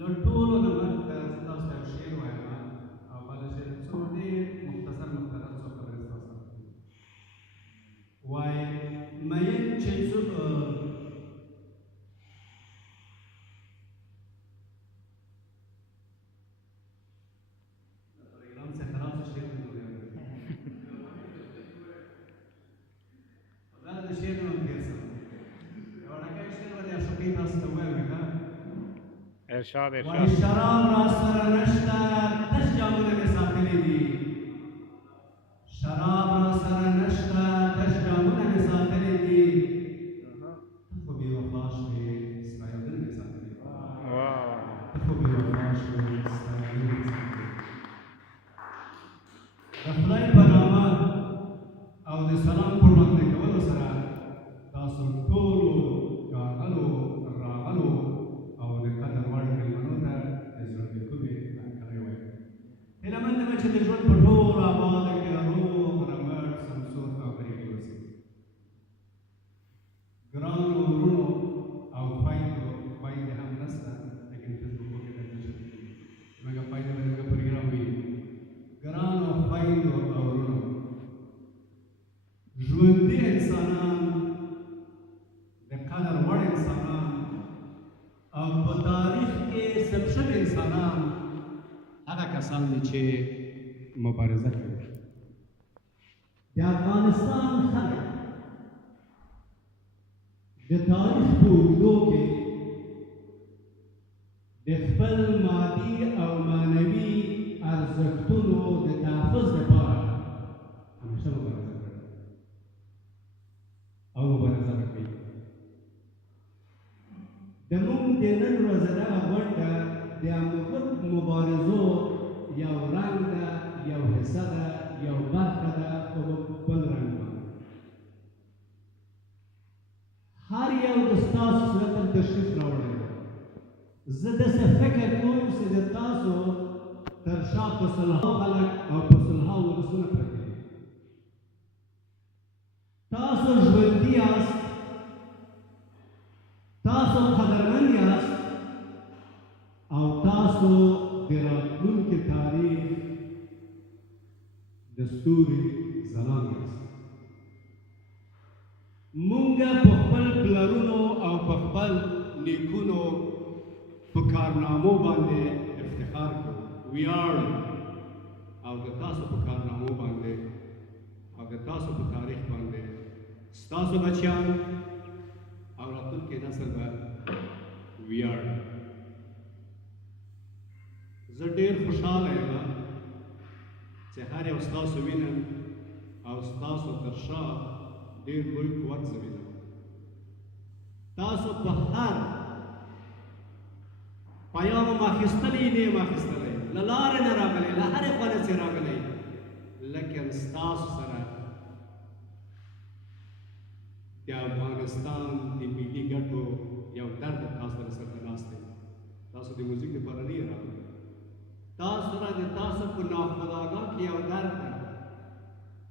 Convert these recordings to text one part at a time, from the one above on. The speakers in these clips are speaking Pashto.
له ټولو نه مخکې زه تاسو ته یو شعر وایم او بل شعر څو ډېر مختصر څو خبرې ستاسو سره وایي مین چې پروګرام څخه خلاص شعر دی دا د شعر نوم تېر شو یو ډکه شعر ولې اشوکي تاسو ته وایم ارشاد وای شراب را سره نشته تش جامونه مې ساتلي دي شراب را سره نشته تش جامونه مې ساتلي دي ته خو بې وفا شوې ستا یادونه مې ساتلي دي ته خو بې وفا شوې ستا یادونه مې ساتلي د خدای په نامه او د سلام په وړاندې کولو سره تاسو ټولو راغلو او د قدر وړ مېلمنو ته د زړه د کومې هرکلی وایم هیله مند یم چې د ژوند په ټولو ابعادو کې روغ رمټ سمسور او بریالي اوسئ ګرانو وروڼو او خویندې هم نشته لیکن فیسبوکو کې درته شوي زموږ خویندې به زموږ پروګرام ویني ګرانو خویندو او وروڼو ژوندي انسانان د قدر وړ انسانان او په تاریخ کې ثبت شوي انسانان هغه کسان دي چې مبارزه کوي د افغانستان خلک د تاریخ په اوږدو کې د خپل مادي او معنوي ارزښتونو د تحفظ لپاره همیشه مبارزه کړې او مبارزه به کوي د موږ د نن ورځې دغه غونډه د همغه مبارزو یو رنګ ده یو حصه ده یو برخه ده خو بل رنګ باندې هر یو د ستاسو سره تر تشخیص راوړی دی زه داسې فکر کوم چې د تاسو تر شا په سلهاو خلک او په سلهاو ولسونه پرته دي تاسو ژوندي یاست تاسو قدرمن یاست او تاسو د راتلونکي تاریخ د ستوري ځلان یاست مونږ په خپل پلرونو او په خپل نیکونو په کارنامو باندې افتخار کوو ویاړو او د تاسو په کارنامو باندې او د تاسو په تاریخ باندې ستاسو بچیان او راتلونکي نسل به ویاړي زه ډېر خوشحاله یم چې هر یو ستاسو وینم او ستاسو تر شا ډېر لوی قوت زه وینم تاسو په هر پیام م اخیستلی نه یم اخیستلی له لارې نه راغلی له هرې خوا نه چې راغلی لیکن ستاسو سره د افغانستان د ملي ګټو یو درد تاسو سره سره ناست دی تاسو د موزیک لپاره نه راغلی تاسو سره د تاسو په ناخودآګاه کې یو درد ده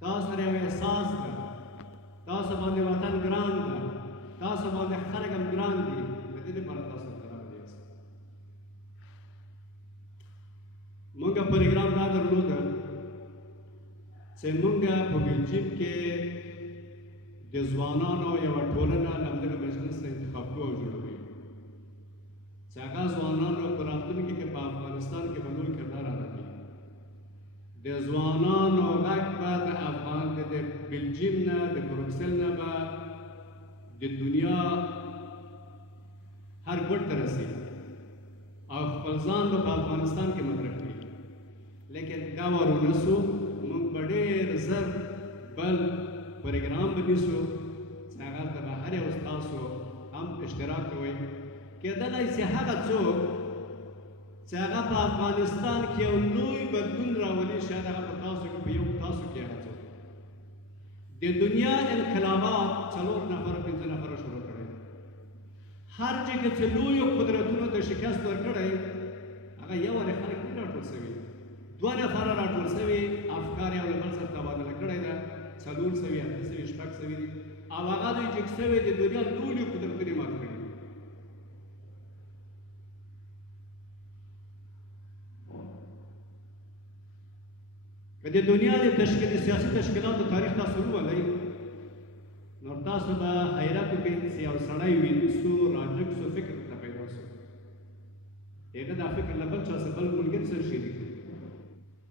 تاسو سره یو احساس ده تاسو باندې وطن ګران ده تاسو باندې خلک هم ګران دي د دې لپاره تاسو سره راغلی یاست موږ پروګرام دا درلوده چې موږ په بلجیم کې د ځوانانو یوه ټولنه همدغه مجلس ته انتخاب کوو او جوړوي چې هغه ځوانانو په راتلونکي کې په افغانستان کې به لوی کردار ادا کړي د ځوانانو غږ به د افغان د بلجیم نه د بروکسل نه به د دنیا هر ګوټ ته رسېږي او خپل ځان به په افغانستان کې مطرح کړي لیکن دا ور ونه سو موږ به ډېر زر بل پروګرام به نیسو چې هغه ته به هر یو ستاسو هم اشتراک کوئ کېدلی چې هغه څوک چې هغه په افغانستان کې یو لوی بدلون راولي شاید هغه په تاسو کې په یو تاسو کې هغه څوک د دنیا انقلابات 4 نفره 5 نفره شروع کړی هر ځای کې چې لویو قدرتونو ته شکست ورکړی هغه یو وارې خلک نه راټول سوي 2 نفره راټول سوي افکار یو له بل سره تبادله کړی ده 4 سوي 8 سوي 6 سوي دي او هغه دوی چې سوي د دنیا لویو قدرتونو مات کړي که د دنیا د سیاسي تشکیلاتو تاریخ تاسو ولولئ نو تاسو به حیرت وکړئ چې یو سړی ویده سو راجګ سو فکر ته پیدا سو هغه دا فکر له بل چا سره بل ملګري سره شریک کړ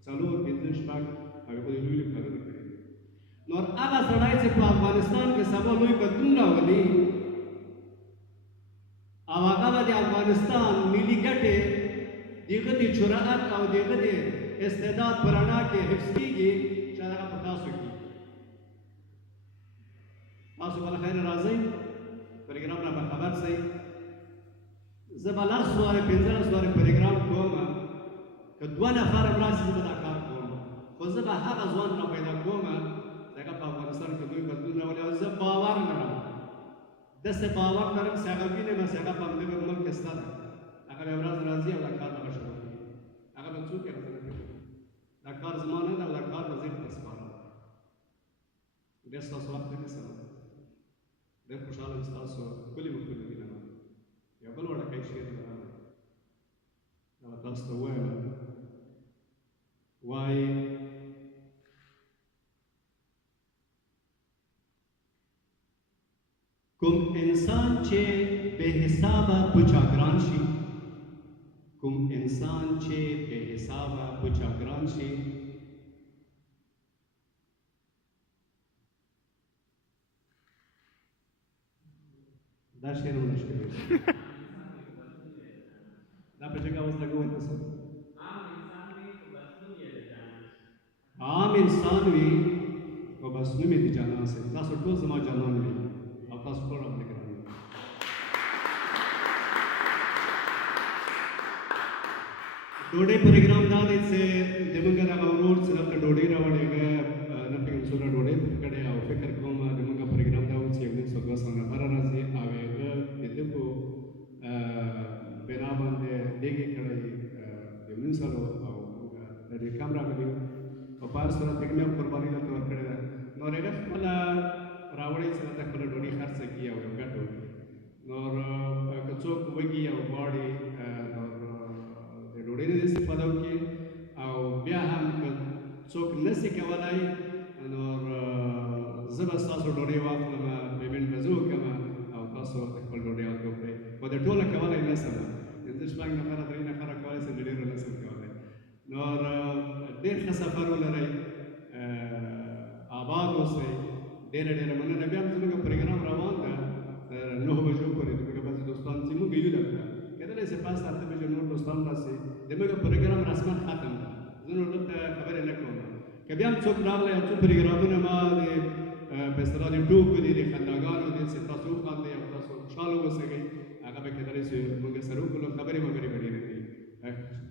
څلور پنځه شپږ هغه په لوی لوی کارونه کړي نو هغه سړی چې په افغانستان کې سبا لوی بدلون راولي او هغه د افغانستان ملي ګټې دغه د جرأت او دغه د استعداد په رڼا کې حفظ کېږي چې هغه په تاسو کې تاسو بل خیر راځئ پروګرام را به خبر شئ زه به لس وارې پنځلس وارې پروګرام کوم که دوه نفر هم راشي زه به دا کار کوم خو زه به هغه ځوان را پیدا کوم چې هغه په افغانستان کې لوی بدلون راولي او زه باور لرم داسې باور لرم چې هغه وینم چې هغه په همدغه ملک کې شته ده هغه به یو ورځ راځي او دا کار به شروع کړي هغه به څوک یې هڅه نه کوي دا کار زما نه ده او دا کار به زه ته سپارم ډېر ستاسو وخت نه نیسم ډېر خوشحاله یم ستاسو ښکلي مخونه وینم یو بل وړوکی شعر دا تاسو ته ووایم وایي کوم انسان چې بې حسابه پوچا ګران شي کوم انسان چې بې حسابه پوچا ګران شي دا شعر ونه شوی دا په جګه اوس لګوئ تاسو عام انسان وي او بس نوم یې د جانان صاحب تاسو ټول زما جانان وي او تاسو ټول راته ګران یو ډوډۍ پروګرام دا دی چې زموږ دغه ورور چې دلته ډوډۍ راوړې هغه نه پوهېږم څومره ډوډۍ کړې او فکر کوم زموږ پروګرام دا و چې یو 100-200 نفره راځي او هغه د ده په بنا باندې دیګې کړی د 1900 او د دې کم راغلي او په هر صورت کې مې هم قرباني دلته ورکړې ده نو هغه خپله راوړی چې دلته خپله ډوډۍ خرڅه کړي او یو ګټه وکړي نور که څوک وږي او غواړي د ډوډۍ نه استفاده وکړي او بیا هم که څوک نشي کولی نور زه به ستاسو ډوډۍ واخلم پیمنټ به زه وکړم او تاسو خپل ډوډۍ هلته وخورئ خو د ټوله کولی نه شم پنځه شپږ نفره درې نفره کولی شم د ډېرو نه شم کولی نور ډېر ښه سفر ولرئ آباد اوسئ ډېره ډېره مننه بیا هم زموږ پروګرام روان ده تر 9 بجو پورې زموږ بعضې دوستان چې موږ یو دلته کېدلی شي پاس 8 بجې نور دوستان راشي زموږ پروګرام رسما ختم ده زه نور دلته خبرې نه کوم که بیا هم څوک راغلی او څو پروګرامونه ما د په اصطلاح د ټوکو دي د خنداګانو دي چې تاسو وخاندئ او تاسو خوشحاله واوسئ هغه به کېدلی شي موږ سره وکړو خبرې مبرې به ډېرې دي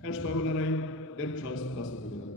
ښه شپه ولرئ ډېر خوشحاله شم تاسو ولیدل